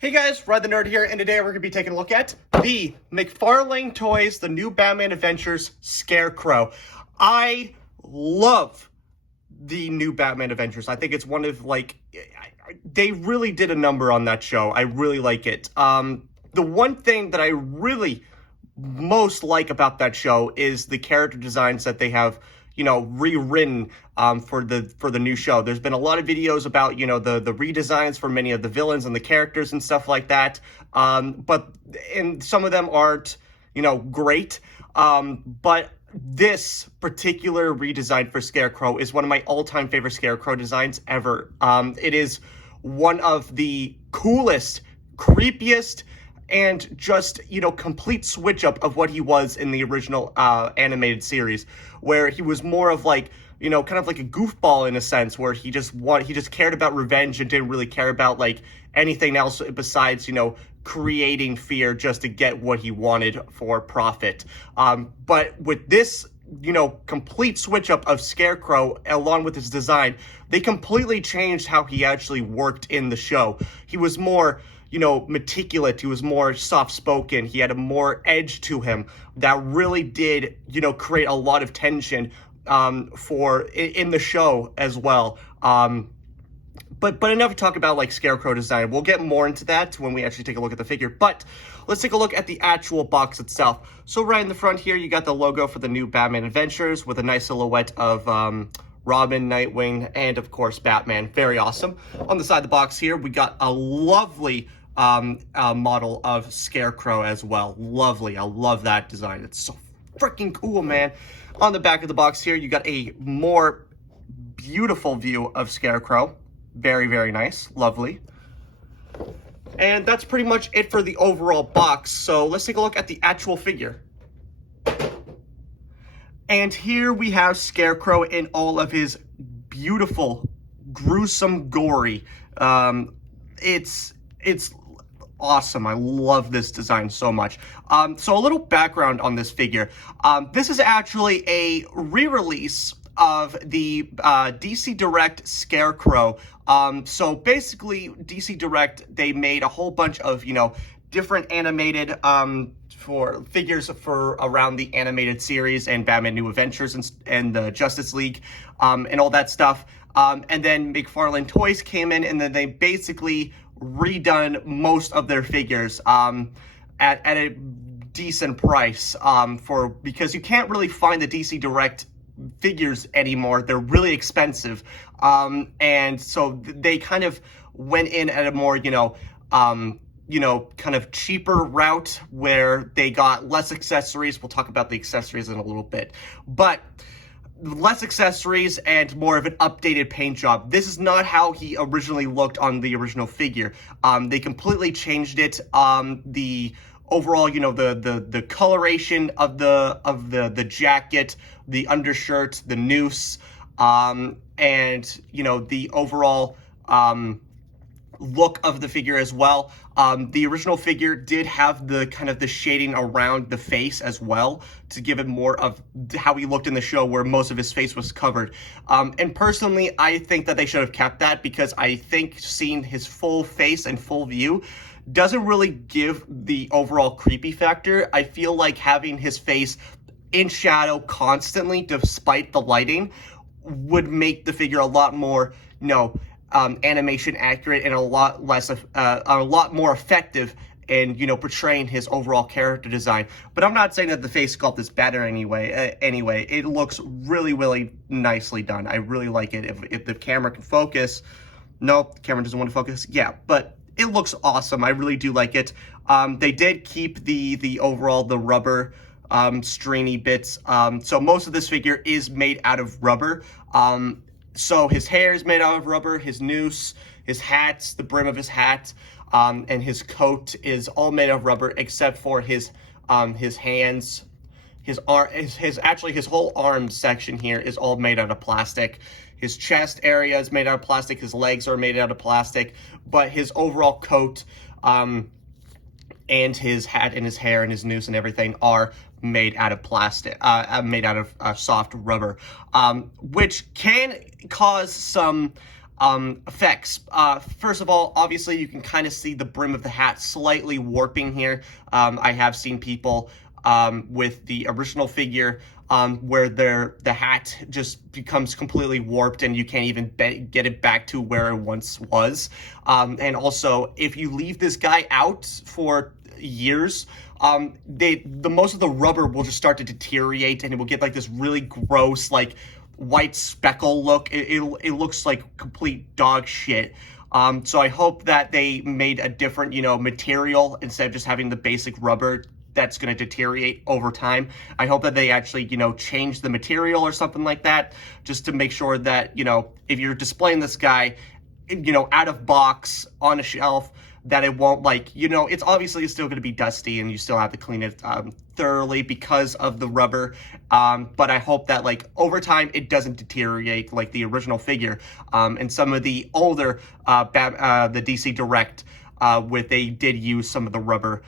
Hey guys, Rod the Nerd here, and today we're going to be taking a look at the McFarlane Toys, the new Batman Adventures Scarecrow. I love the new Batman Adventures. I think it's one of, they really did a number on that show. I really like it. The one thing that I really most like about that show is the character designs that they have, rewritten for the new show. There's been a lot of videos about, the redesigns for many of the villains and the characters and stuff like that. And some of them aren't, great. But this particular redesign for Scarecrow is one of my all-time favorite Scarecrow designs ever. It is one of the coolest, creepiest, and just, complete switch up of what he was in the original animated series, where he was more of kind of like a goofball in a sense, where he just cared about revenge and didn't really care about anything else besides, creating fear just to get what he wanted for profit. But with this, complete switch up of Scarecrow along with his design, they completely changed how he actually worked in the show. He was more meticulous. He was more soft-spoken. He had a more edge to him that really did, create a lot of tension in the show as well. But enough to talk about Scarecrow design. We'll get more into that when we actually take a look at the figure. But let's take a look at the actual box itself. So right in the front here, you got the logo for the new Batman Adventures with a nice silhouette of Robin, Nightwing, and of course Batman. Very awesome. On the side of the box here, we got a lovely model of Scarecrow as well. Lovely. I love that design. It's so freaking cool, man. On the back of the box here, you got a more beautiful view of Scarecrow. Very, very nice. Lovely. And that's pretty much it for the overall box. So let's take a look at the actual figure. And here we have Scarecrow in all of his beautiful, gruesome, gory. It's awesome. I love this design so much. So a little background on this figure. This is actually a re-release of the DC Direct Scarecrow. So basically, DC Direct, they made a whole bunch of, different animated for figures for around the animated series and Batman New Adventures and the Justice League and all that stuff. And then McFarlane Toys came in, and then they basically redone most of their figures at a decent price because you can't really find the DC Direct figures anymore. They're really expensive. And so they kind of went in at a more, kind of cheaper route where they got less accessories. We'll talk about the accessories in a little bit. But less accessories and more of an updated paint job. This is not how he originally looked on the original figure. They completely changed it. The overall, the coloration of the jacket, the undershirt, the noose, and the overall look of the figure as well. The original figure did have the kind of the shading around the face as well to give it more of how he looked in the show, where most of his face was covered. And personally, I think that they should have kept that, because I think seeing his full face and full view doesn't really give the overall creepy factor. I feel like having his face in shadow constantly, despite the lighting, would make the figure a lot more, animation accurate and a lot more effective in, portraying his overall character design. But I'm not saying that the face sculpt is better anyway. Anyway, it looks really, really nicely done. I really like it. If the camera can focus. No, the camera doesn't want to focus. Yeah, but it looks awesome. I really do like it. They did keep the overall, the rubber stringy bits. So most of this figure is made out of rubber. So his hair is made out of rubber, his noose, his hats, the brim of his hat, and his coat is all made of rubber, except for his hands, his whole arm section here is all made out of plastic. His chest area is made out of plastic, his legs are made out of plastic, but his overall coat, and his hat and his hair and his noose and everything are made out of plastic, made out of soft rubber, which can cause some effects. First of all, obviously you can kind of see the brim of the hat slightly warping here. I have seen people with the original figure where the hat just becomes completely warped and you can't even get it back to where it once was. And also, if you leave this guy out for years, the most of the rubber will just start to deteriorate and it will get like this really gross, like white speckle look. It looks like complete dog shit. So I hope that they made a different, material instead of just having the basic rubber that's going to deteriorate over time. I hope that they actually, change the material or something like that, just to make sure that, if you're displaying this guy, out of box on a shelf, that it won't it's obviously still going to be dusty and you still have to clean it thoroughly because of the rubber. But I hope that over time it doesn't deteriorate like the original figure. And some of the older the DC Direct, they did use some of the rubber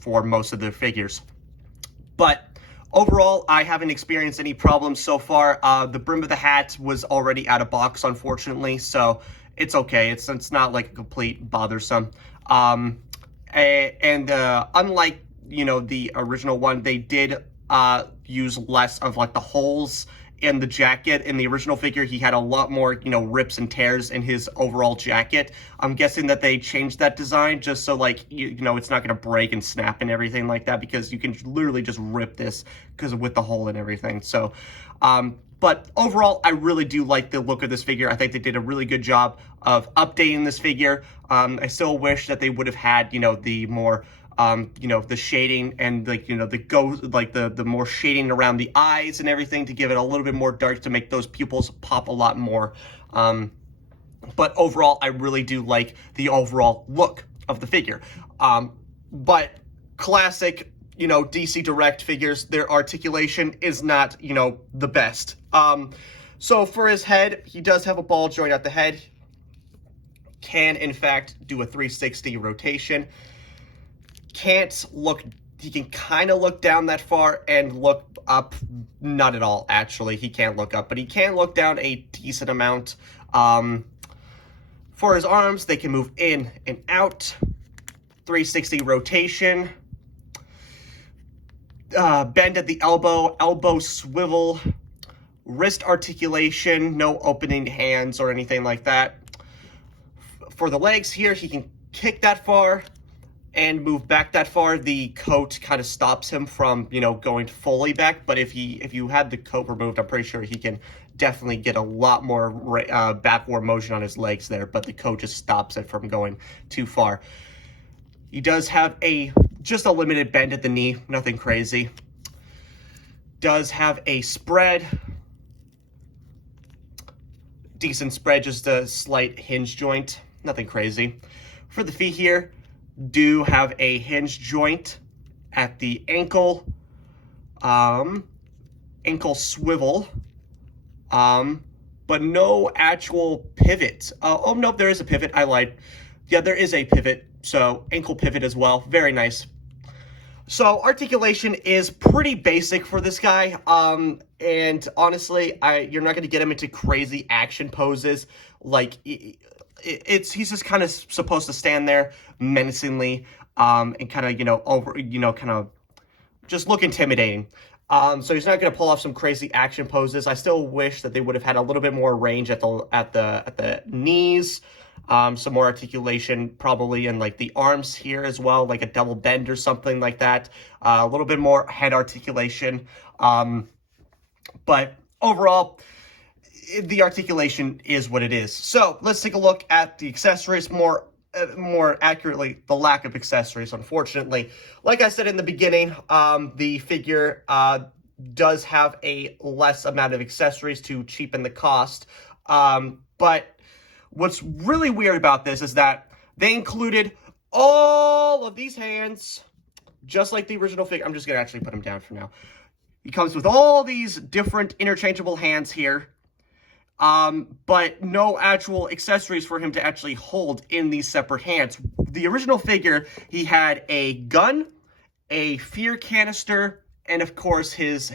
for most of their figures. But overall, I haven't experienced any problems so far. The brim of the hat was already out of box, unfortunately, so it's okay. It's not like a complete bothersome. Unlike, the original one, they did use less of the holes in the jacket. In the original figure, he had a lot more, rips and tears in his overall jacket. I'm guessing that they changed that design just so it's not going to break and snap and everything like that, because you can literally just rip this because with the hole and everything. So, but overall, I really do like the look of this figure. I think they did a really good job of updating this figure. I still wish that they would have had, the more, the shading and the more shading around the eyes and everything to give it a little bit more dark, to make those pupils pop a lot more. But overall, I really do like the overall look of the figure. But classic, DC Direct figures, their articulation is not, the best. So for his head, he does have a ball joint at the head. Can, in fact, do a 360 rotation. Can't look, he can kind of look down that far and look up. Not at all, actually. He can't look up, but he can look down a decent amount. For his arms, they can move in and out. 360 rotation. Bend at the elbow, elbow swivel, wrist articulation, no opening hands or anything like that. For the legs here, he can kick that far and move back that far. The coat kind of stops him from, going fully back, but if you had the coat removed, I'm pretty sure he can definitely get a lot more backward motion on his legs there, but the coat just stops it from going too far. He does have just a limited bend at the knee, nothing crazy. Does have a spread. Decent spread, just a slight hinge joint, nothing crazy. For the feet here, do have a hinge joint at the ankle, ankle swivel, but no actual pivot. Oh, nope, there is a pivot, I lied. Yeah, there is a pivot, so ankle pivot as well, very nice. So articulation is pretty basic for this guy, and honestly, you're not going to get him into crazy action poses. He's just kind of supposed to stand there menacingly, and kind of, just look intimidating. So he's not going to pull off some crazy action poses. I still wish that they would have had a little bit more range at the knees. Some more articulation probably in the arms here as well, like a double bend or something like that. A little bit more head articulation. But overall, the articulation is what it is. So let's take a look at the accessories, more accurately, the lack of accessories, unfortunately. Like I said in the beginning, the figure does have a less amount of accessories to cheapen the cost. But what's really weird about this is that they included all of these hands, just like the original figure. I'm just going to actually put him down for now. He comes with all these different interchangeable hands here, but no actual accessories for him to actually hold in these separate hands. The original figure, he had a gun, a fear canister, and of course his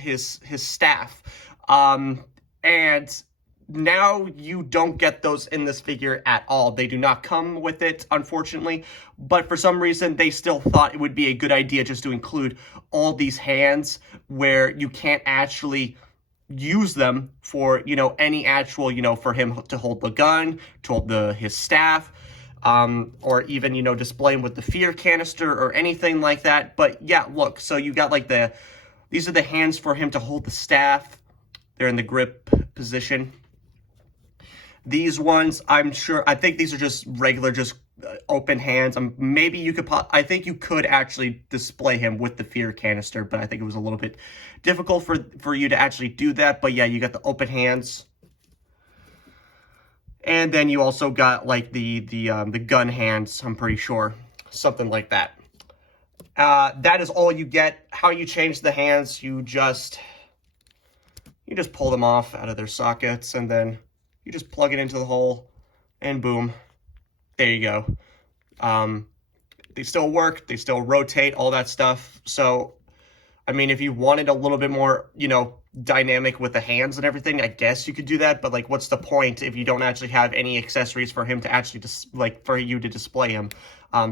staff. And now you don't get those in this figure at all. They do not come with it, unfortunately, but for some reason they still thought it would be a good idea just to include all these hands where you can't actually use them for, any actual, for him to hold the gun, to hold his staff, or even, display him with the fear canister or anything like that. But yeah, look, so you got like these are the hands for him to hold the staff. They're in the grip position. These ones, I think these are just regular, just open hands. Maybe you could, I think you could actually display him with the fear canister, but I think it was a little bit difficult for you to actually do that. But yeah, you got the open hands. And then you also got like the gun hands, I'm pretty sure. Something like that. That is all you get. How you change the hands, you just pull them off out of their sockets, and then you just plug it into the hole, and boom, there you go. They still work, they still rotate, all that stuff. So, I mean, if you wanted a little bit more, dynamic with the hands and everything, I guess you could do that. But like, what's the point if you don't actually have any accessories for him to actually for you to display him?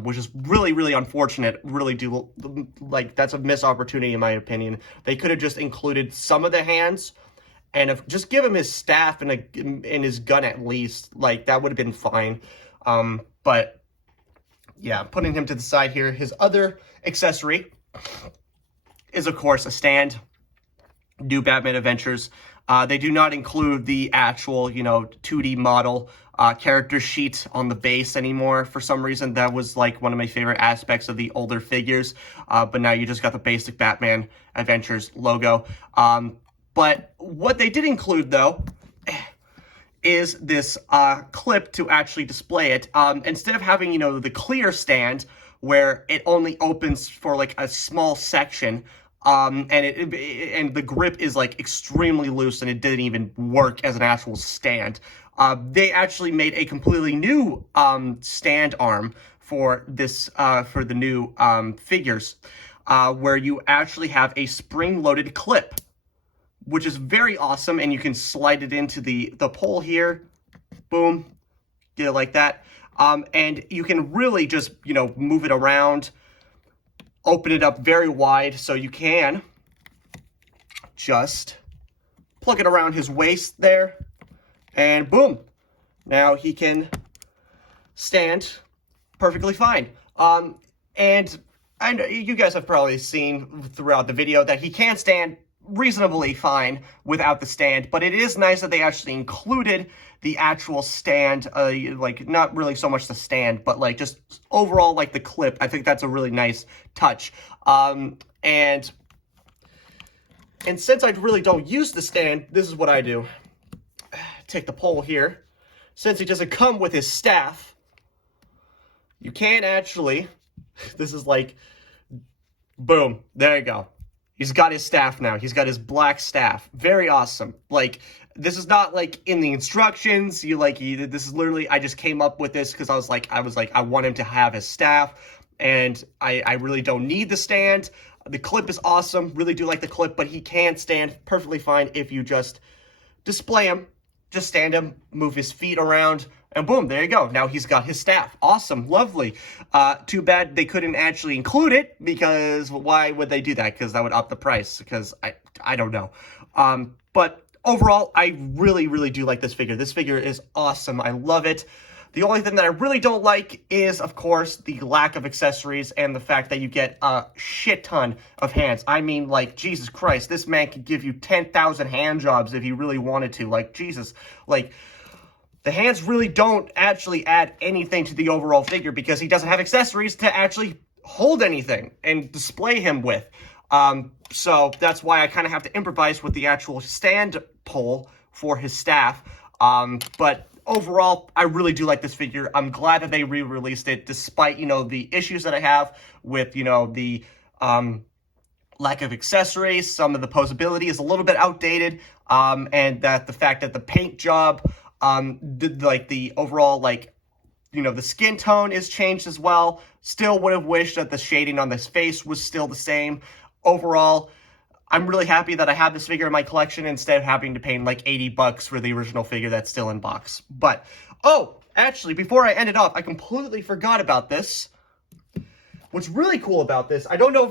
Which is really, really unfortunate. Really do, like, that's a missed opportunity in my opinion. They could have just included some of the hands, and just give him his staff and his gun at least. Like, that would have been fine. But yeah, putting him to the side here. His other accessory is, of course, a stand. New Batman Adventures. They do not include the actual, 2D model character sheet on the base anymore. For some reason, that was like one of my favorite aspects of the older figures. But now you just got the basic Batman Adventures logo. But what they did include, though, is this clip to actually display it. Instead of having, the clear stand where it only opens for like a small section, and the grip is like extremely loose, and it didn't even work as an actual stand. They actually made a completely new stand arm for this for the new figures, where you actually have a spring-loaded clip, which is very awesome, and you can slide it into the pole here. Boom, get it like that, and you can really just move it around. Open it up very wide, so you can just plug it around his waist there, and boom, now he can stand perfectly fine. And I know you guys have probably seen throughout the video that he can stand reasonably fine without the stand, but it is nice that they actually included the actual stand, like, not really so much the stand, but like just overall like the clip. I think that's a really nice touch. And since I really don't use the stand, this is what I do. Take the pole here. Since he doesn't come with his staff, you can actually, this is like, boom, there you go. He's got his staff now. He's got his black staff. Very awesome. Like, this is not like in the instructions. This is literally, I just came up with this because I was like, I want him to have his staff, and I really don't need the stand. The clip is awesome. Really do like the clip, but he can stand perfectly fine if you just display him, just stand him, move his feet around, and boom, there you go. Now he's got his staff. Awesome, lovely. Too bad they couldn't actually include it, because why would they do that? Because that would up the price, because I don't know. But overall, I really, really do like this figure. This figure is awesome. I love it. The only thing that I really don't like is, of course, the lack of accessories and the fact that you get a shit ton of hands. I mean, like, Jesus Christ, this man could give you 10,000 hand jobs if he really wanted to. Like, Jesus, like, the hands really don't actually add anything to the overall figure because he doesn't have accessories to actually hold anything and display him with. So that's why I kind of have to improvise with the actual stand pole for his staff. But overall, I really do like this figure. I'm glad that they re-released it, despite, the issues that I have with, the lack of accessories. Some of the posability is a little bit outdated, and that the fact that the paint job, the overall, the skin tone is changed as well. Still would have wished that the shading on this face was still the same. Overall, I'm really happy that I have this figure in my collection instead of having to pay like $80 for the original figure that's still in box. But, oh, actually, before I end it off, I completely forgot about this. What's really cool about this, I don't know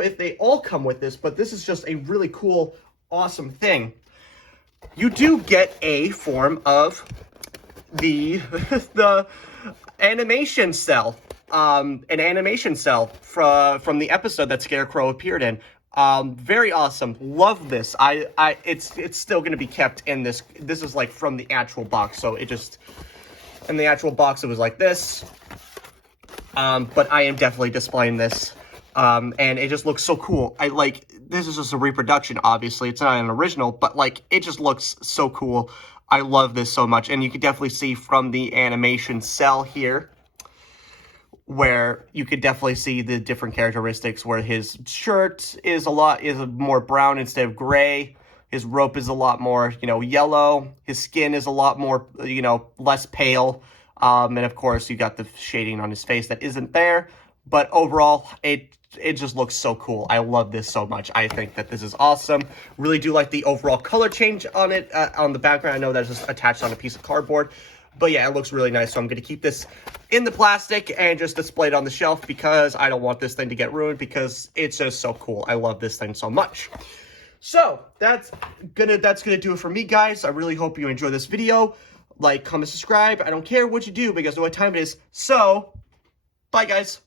if they all come with this, but this is just a really cool, awesome thing. You do get a form of the animation cell, an animation cell from the episode that Scarecrow appeared in. Very awesome. Love this. It's still going to be kept in this. This is like from the actual box, so it just, in the actual box it was like this. But I am definitely displaying this. And it just looks so cool. This is just a reproduction, obviously. It's not an original, but, like, it just looks so cool. I love this so much. And you can definitely see from the animation cell here, where you could definitely see the different characteristics, where his shirt is more brown instead of gray. His rope is a lot more, yellow. His skin is a lot more, less pale. And of course, you got the shading on his face that isn't there. But overall, it just looks so cool. I love this so much. I think that this is awesome. Really do like the overall color change on it, on the background. I know that's just attached on a piece of cardboard. But yeah, it looks really nice. So I'm going to keep this in the plastic and just display it on the shelf because I don't want this thing to get ruined because it's just so cool. I love this thing so much. So that's gonna do it for me, guys. I really hope you enjoy this video. Like, comment, subscribe. I don't care what you do because I know what time it is. So, bye, guys.